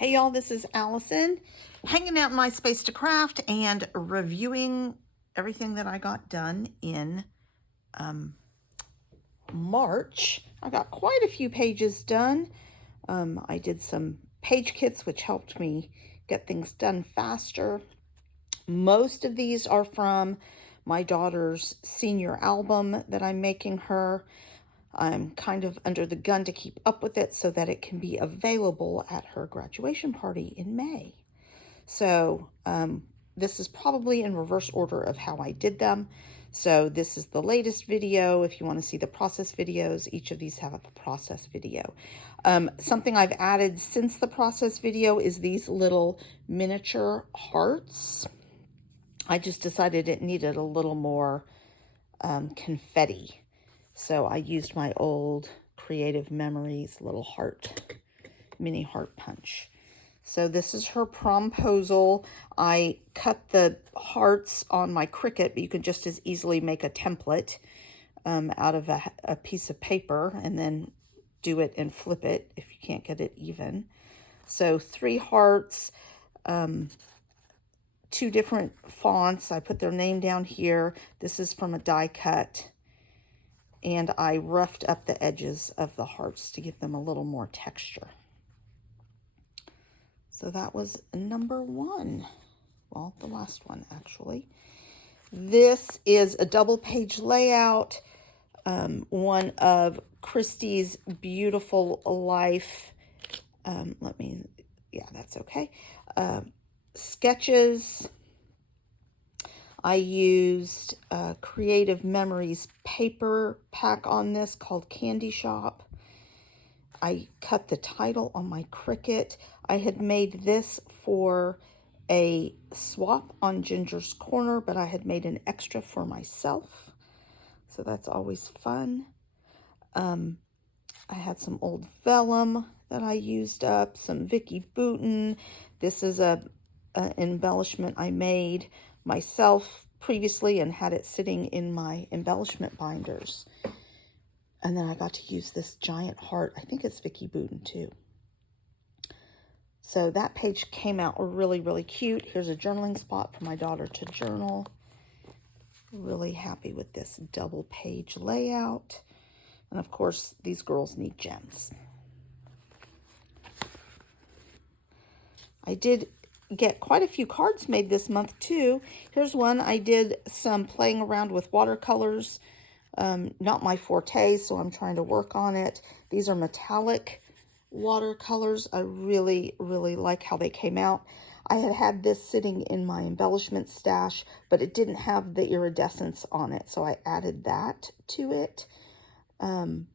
Hey y'all, this is Allison, hanging out in my space to craft and reviewing everything that I got done in March. I got quite a few pages done. I did some page kits, which helped me get things done faster. Most of these are from my daughter's senior album that I'm making her. I'm kind of under the gun to keep up with it so that it can be available at her graduation party in May. So this is probably in reverse order of how I did them. So this is the latest video. If you want to see the process videos, each of these have a process video. Something I've added since the process video is these little miniature hearts. I just decided it needed a little more confetti. So I used my old Creative Memories little heart, mini heart punch. So this is her promposal. I cut the hearts on my Cricut, but you can just as easily make a template out of a piece of paper and then do it and flip it if you can't get it even. So 3 hearts, 2 different fonts. I put their name down here. This is from a die cut. And I roughed up the edges of the hearts to give them a little more texture. So that was number 1. Well, the last one, actually. This is a double page layout, one of Christie's Beautiful Life. That's okay. Sketches. I used Creative Memories paper pack on this called Candy Shop. I cut the title on my Cricut. I had made this for a swap on Ginger's Corner, but I had made an extra for myself. So that's always fun. I had some old vellum that I used up, some Vicki Boutin. This is an embellishment I made myself previously and had it sitting in my embellishment binders. And then I got to use this giant heart. I think it's Vicki Boutin too. So that page came out really, really cute. Here's a journaling spot for my daughter to journal. Really happy with this double page layout. And of course, these girls need gems. I did get quite a few cards made this month too. Here's one. I did some playing around with watercolors. Not my forte, so I'm trying to work on it. These are metallic watercolors. I really, really like how they came out. I had this sitting in my embellishment stash, but it didn't have the iridescence on it, so I added that to it. And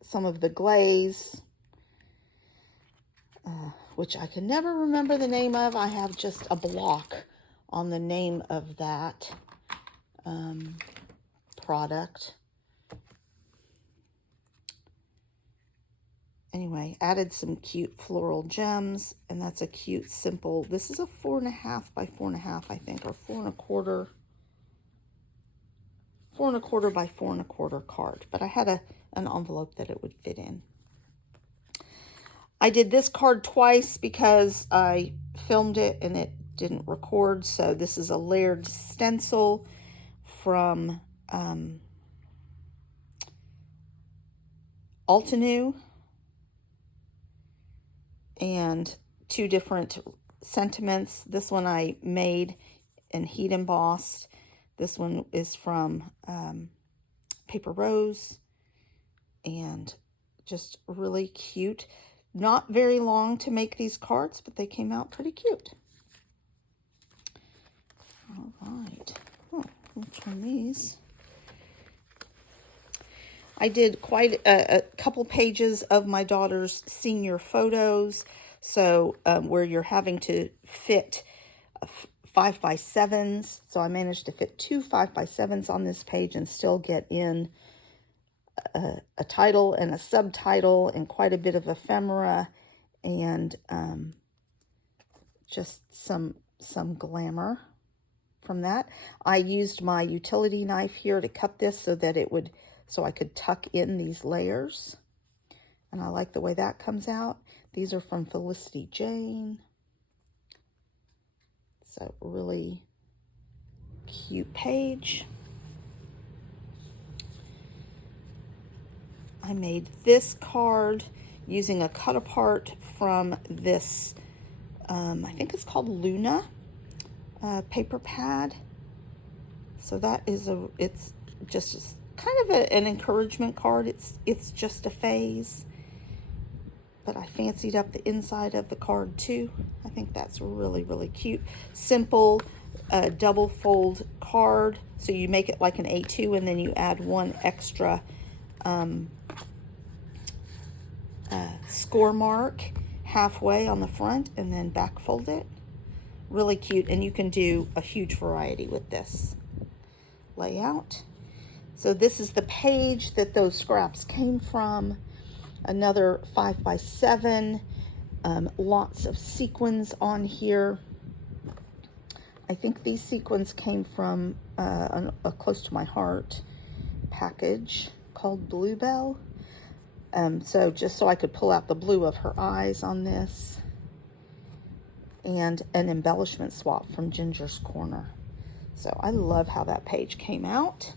some of the glaze, which I can never remember the name of. I have just a block on the name of that product. Anyway, added some cute floral gems, and that's a cute, simple, this is a 4.5 by 4.5, I think, or 4.25. 4.25 by 4.25 card, but I had an envelope that it would fit in. I did this card twice because I filmed it and it didn't record. So this is a layered stencil from Altenew, and 2 different sentiments. This one I made and heat embossed. This one is from Paper Rose, and just really cute. Not very long to make these cards, but they came out pretty cute. All right. Oh, we'll turn these. I did quite a couple pages of my daughter's senior photos. So where you're having to fit 5x7s. So I managed to fit 2 5x7s on this page and still get in a title and a subtitle and quite a bit of ephemera and just some glamour from that. I used my utility knife here to cut this so that it would so I could tuck in these layers. And I like the way that comes out. These are from Felicity Jane. So really cute page. I made this card using a cut apart from this, I think it's called Luna paper pad. So that is it's just kind of an encouragement card. It's just a phase, but I fancied up the inside of the card too. I think that's really, really cute. Simple double fold card. So you make it like an A2 and then you add one extra score mark halfway on the front and then back fold it. Really cute, and you can do a huge variety with this layout. So this is the page that those scraps came from. Another 5x7, lots of sequins on here. I think these sequins came from a close to my heart package called Bluebell. So just so I could pull out the blue of her eyes on this, and an embellishment swap from Ginger's Corner. So I love how that page came out.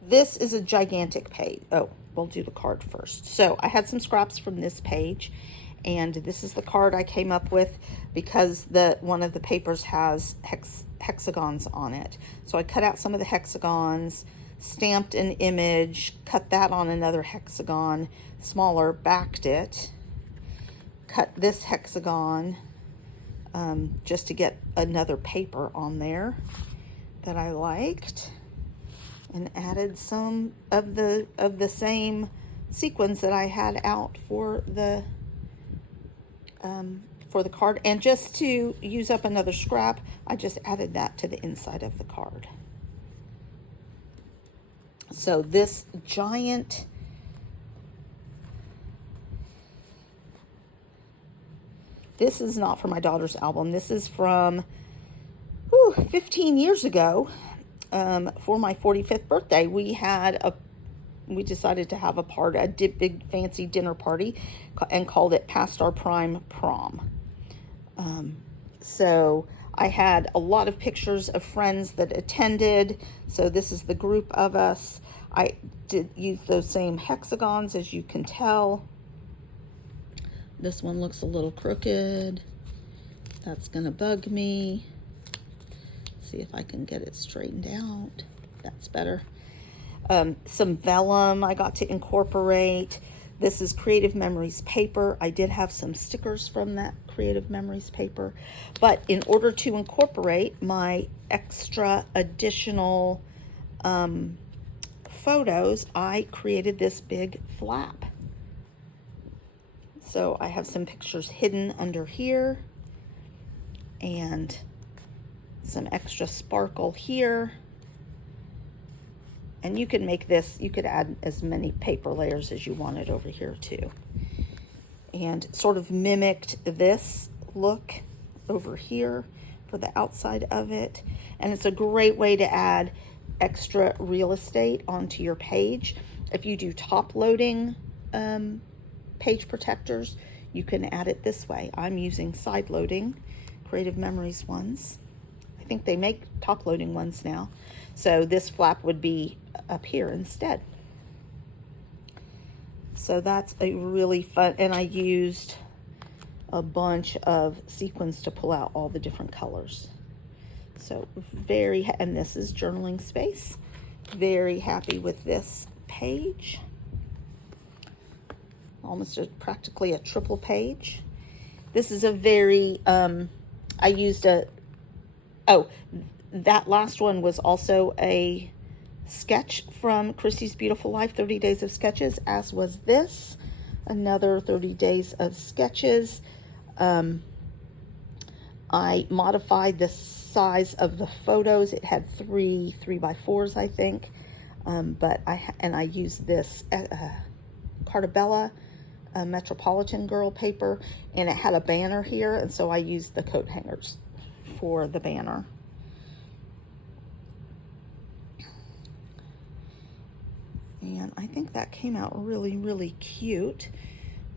This is a gigantic page. Oh, we'll do the card first. So I had some scraps from this page, and this is the card I came up with because one of the papers has hexagons on it. So I cut out some of the hexagons, stamped an image, cut that on another hexagon, smaller, backed it, cut this hexagon just to get another paper on there that I liked, and added some of the same sequins that I had out for the card. And just to use up another scrap, I just added that to the inside of the card. So this giant this is not for my daughter's album. This is from 15 years ago. For my 45th birthday, we decided to have a big fancy dinner party, and called it Past Our Prime Prom. So I had a lot of pictures of friends that attended. So this is the group of us. I did use those same hexagons, as you can tell. This one looks a little crooked. That's gonna bug me. See if I can get it straightened out. That's better. Some vellum I got to incorporate. This is Creative Memories paper. I did have some stickers from that Creative Memories paper, but in order to incorporate my extra additional photos, I created this big flap. So I have some pictures hidden under here, and some extra sparkle here. And you can make this, you could add as many paper layers as you wanted over here too. And sort of mimicked this look over here for the outside of it. And it's a great way to add extra real estate onto your page. If you do top loading page protectors, you can add it this way. I'm using side loading Creative Memories ones. I think they make top loading ones now. So this flap would be up here instead. So that's a really fun, and I used a bunch of sequins to pull out all the different colors. So and this is journaling space. Very happy with this page. Almost practically a triple page. This is a very, I used that last one was also a sketch from Christy's Beautiful Life, 30 Days of Sketches, as was this, another 30 Days of Sketches. I modified the size of the photos. It had 3x4s, I think, but I used this Cartabella Metropolitan Girl paper, and it had a banner here, and so I used the coat hangers for the banner. And I think that came out really, really cute.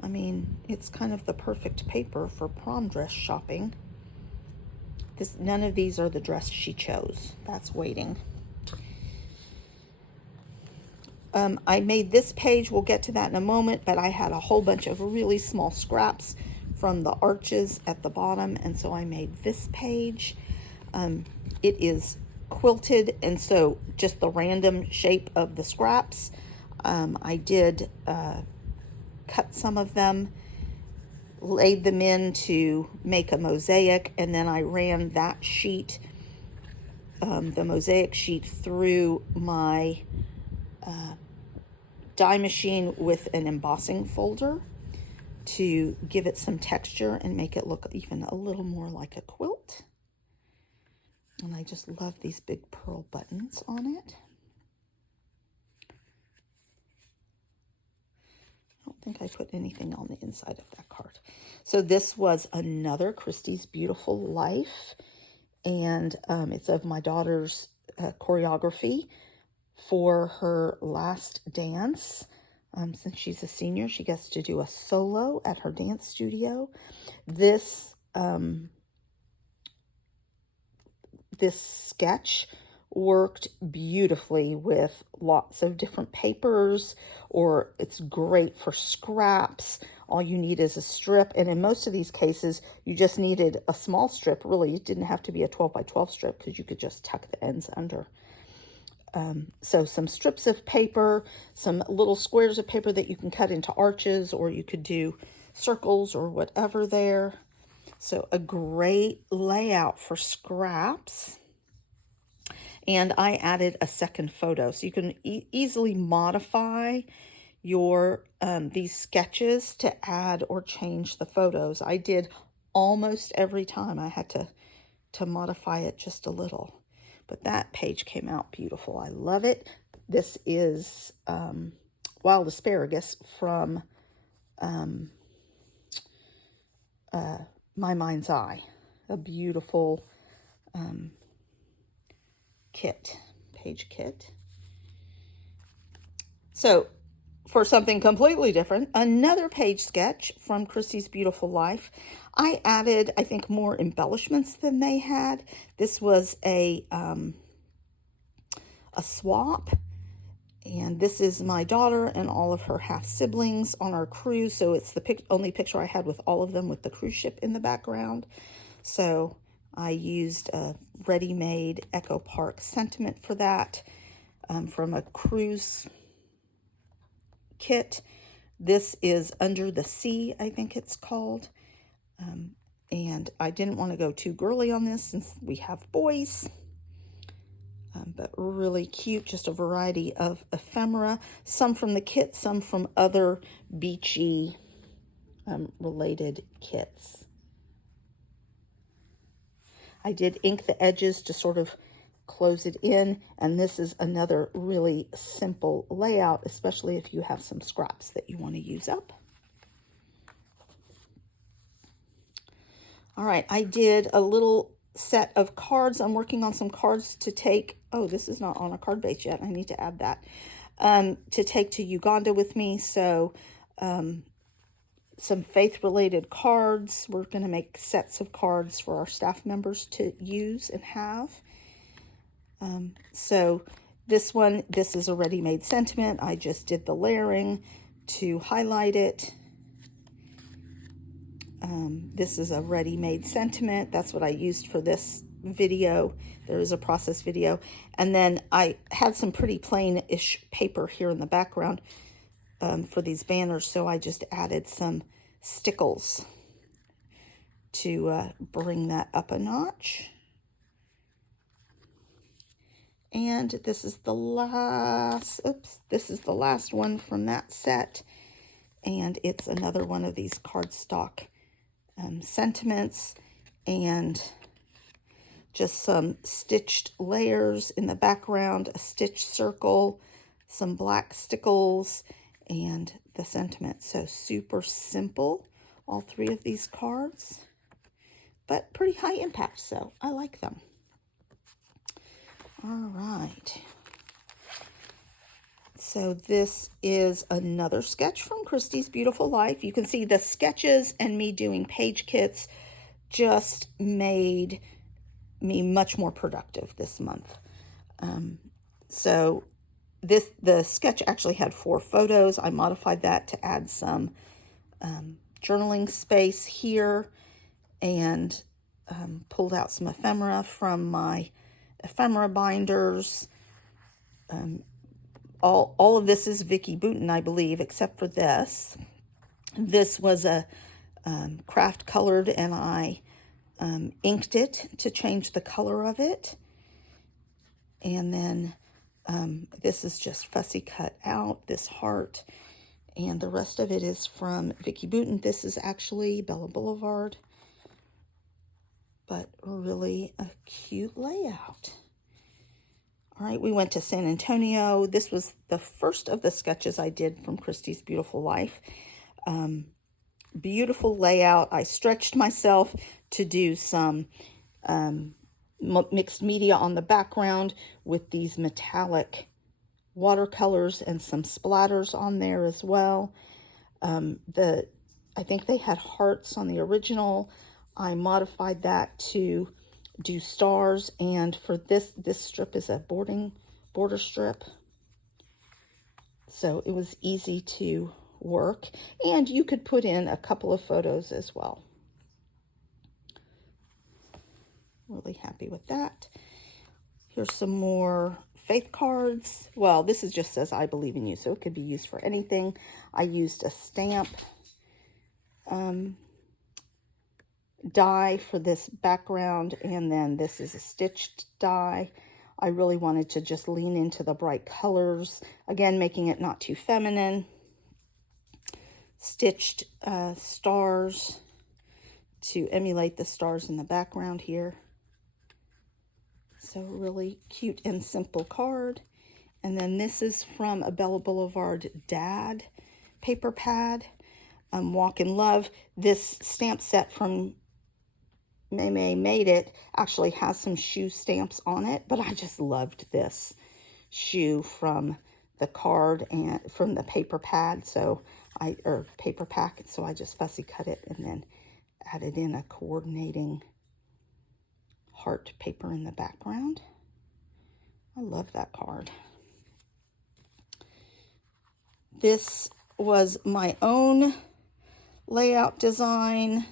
I mean, it's kind of the perfect paper for prom dress shopping. None of these are the dress she chose. That's waiting. I made this page. We'll get to that in a moment, but I had a whole bunch of really small scraps from the arches at the bottom, and so I made this page. It is quilted, and so just the random shape of the scraps. I did cut some of them, laid them in to make a mosaic, and then I ran that sheet, the mosaic sheet, through my die machine with an embossing folder to give it some texture and make it look even a little more like a quilt. And I just love these big pearl buttons on it. I don't think I put anything on the inside of that card. So this was another Christy's Beautiful Life, and it's of my daughter's choreography for her last dance. Since she's a senior, she gets to do a solo at her dance studio. This sketch worked beautifully with lots of different papers, or it's great for scraps. All you need is a strip, and in most of these cases, you just needed a small strip. Really, it didn't have to be a 12 by 12 strip because you could just tuck the ends under. So some strips of paper, some little squares of paper that you can cut into arches, or you could do circles or whatever there. So a great layout for scraps. And I added a second photo. So you can easily modify your these sketches to add or change the photos. I did almost every time. I had to modify it just a little. But that page came out beautiful. I love it. This is Wild Asparagus from My Mind's Eye. A beautiful page kit. So for something completely different, another page sketch from Christy's Beautiful Life. I added, I think, more embellishments than they had. This was a swap, and this is my daughter and all of her half siblings on our cruise. So it's the only picture I had with all of them with the cruise ship in the background. So I used a ready-made Echo Park sentiment for that from a cruise kit. This is Under the Sea, I think it's called. And I didn't want to go too girly on this since we have boys. But really cute, just a variety of ephemera. Some from the kit, some from other beachy related kits. I did ink the edges to sort of close it in, and this is another really simple layout, especially if you have some scraps that you want to use up. All right, I did a little set of cards. I'm working on some cards to take. Oh, this is not on a card base yet. I need to add that to take to Uganda with me. So some faith-related cards. We're going to make sets of cards for our staff members to use and have. So this is a ready-made sentiment. I just did the layering to highlight it. This is a ready-made sentiment. That's what I used for this video. There is a process video. And then I had some pretty plain-ish paper here in the background for these banners, so I just added some stickles to bring that up a notch. And this is the last, this is the last one from that set. And it's another one of these cardstock sentiments, and just some stitched layers in the background, a stitch circle, some black stickles, and the sentiment. So super simple, all three of these cards, but pretty high impact, so I like them. All right. So this is another sketch from Christy's Beautiful Life. You can see the sketches and me doing page kits just made me much more productive this month. So the sketch actually had 4 photos. I modified that to add some journaling space here, and pulled out some ephemera from my ephemera binders. All of this is Vicki Boutin, I believe, except for this. This was a craft colored, and I inked it to change the color of it. And then this is just fussy cut out, this heart. And the rest of it is from Vicki Boutin. This is actually Bella Boulevard, but really a cute layout. All right, we went to San Antonio. This was the first of the sketches I did from Christy's Beautiful Life. Beautiful layout. I stretched myself to do some mixed media on the background with these metallic watercolors and some splatters on there as well. I think they had hearts on the original. I modified that to do stars, and for this strip is a border strip, so it was easy to work, and you could put in a couple of photos as well. Really happy with that. Here's some more faith cards. Well, this is just says I believe in you, so it could be used for anything. I used a stamp die for this background, and then this is a stitched die. I really wanted to just lean into the bright colors, again making it not too feminine. Stitched stars to emulate the stars in the background here. So really cute and simple card. And then this is from a Bella Boulevard Dad paper pad. Walk in Love. This stamp set from May Made It actually has some shoe stamps on it, but I just loved this shoe from the card and from the paper pad, or paper pack, so I just fussy cut it and then added in a coordinating heart paper in the background. I love that card. This was my own layout design.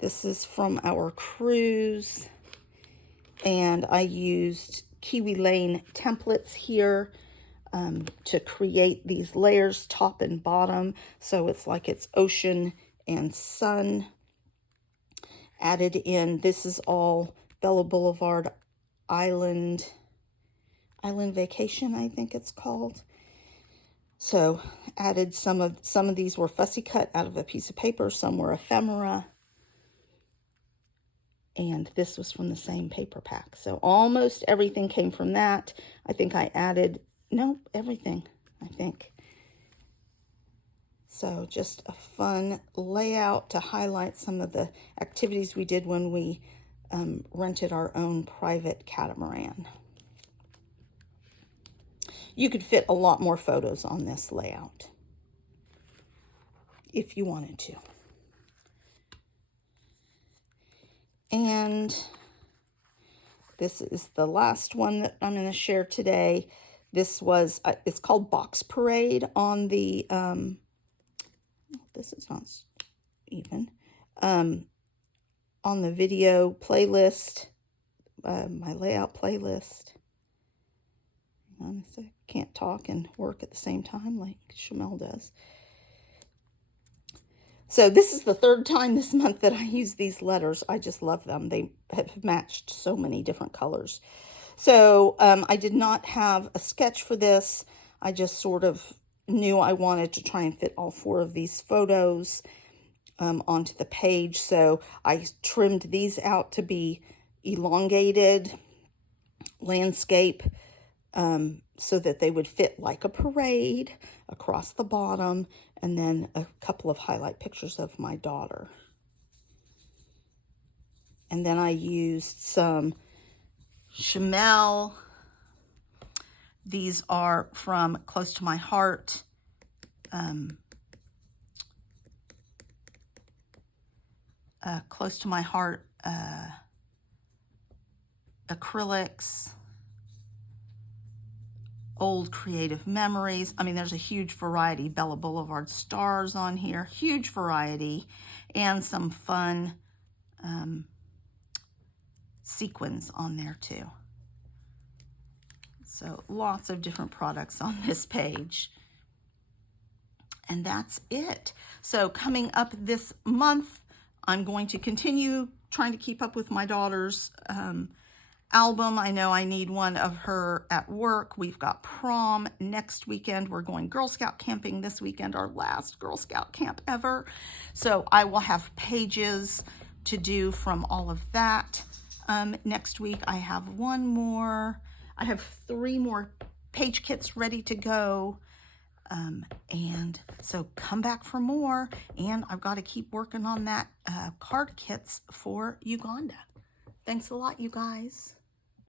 This is from our cruise, and I used Kiwi Lane templates here to create these layers, top and bottom, so it's like it's ocean and sun. Added in, this is all Bella Boulevard Island Vacation, I think it's called. So added some of these were fussy cut out of a piece of paper, some were ephemera, and this was from the same paper pack. So almost everything came from that. I think I added, no, everything, I think. So just a fun layout to highlight some of the activities we did when we rented our own private catamaran. You could fit a lot more photos on this layout if you wanted to. And this is the last one that I'm going to share today. This was, it's called Box Parade on the, this is not even, on the video playlist, my layout playlist. I can't talk and work at the same time like Shamel does. So this is the third time this month that I use these letters. I just love them. They have matched so many different colors. So I did not have a sketch for this. I just sort of knew I wanted to try and fit all 4 of these photos onto the page. So I trimmed these out to be elongated landscape so that they would fit like a parade across the bottom, and then a couple of highlight pictures of my daughter. And then I used some Shamel These are from Close to My Heart. Close to My Heart acrylics, old creative memories. I mean, there's a huge variety. Bella Boulevard stars on here, huge variety, and some fun sequins on there too. So lots of different products on this page. And that's it. So coming up this month, I'm going to continue trying to keep up with my daughter's album. I know I need one of her at work. We've got prom next weekend. We're going Girl Scout camping this weekend, our last Girl Scout camp ever. So I will have pages to do from all of that. Next week I have I have 3 more page kits ready to go. And so come back for more, and I've got to keep working on that card kits for Uganda. Thanks a lot, you guys.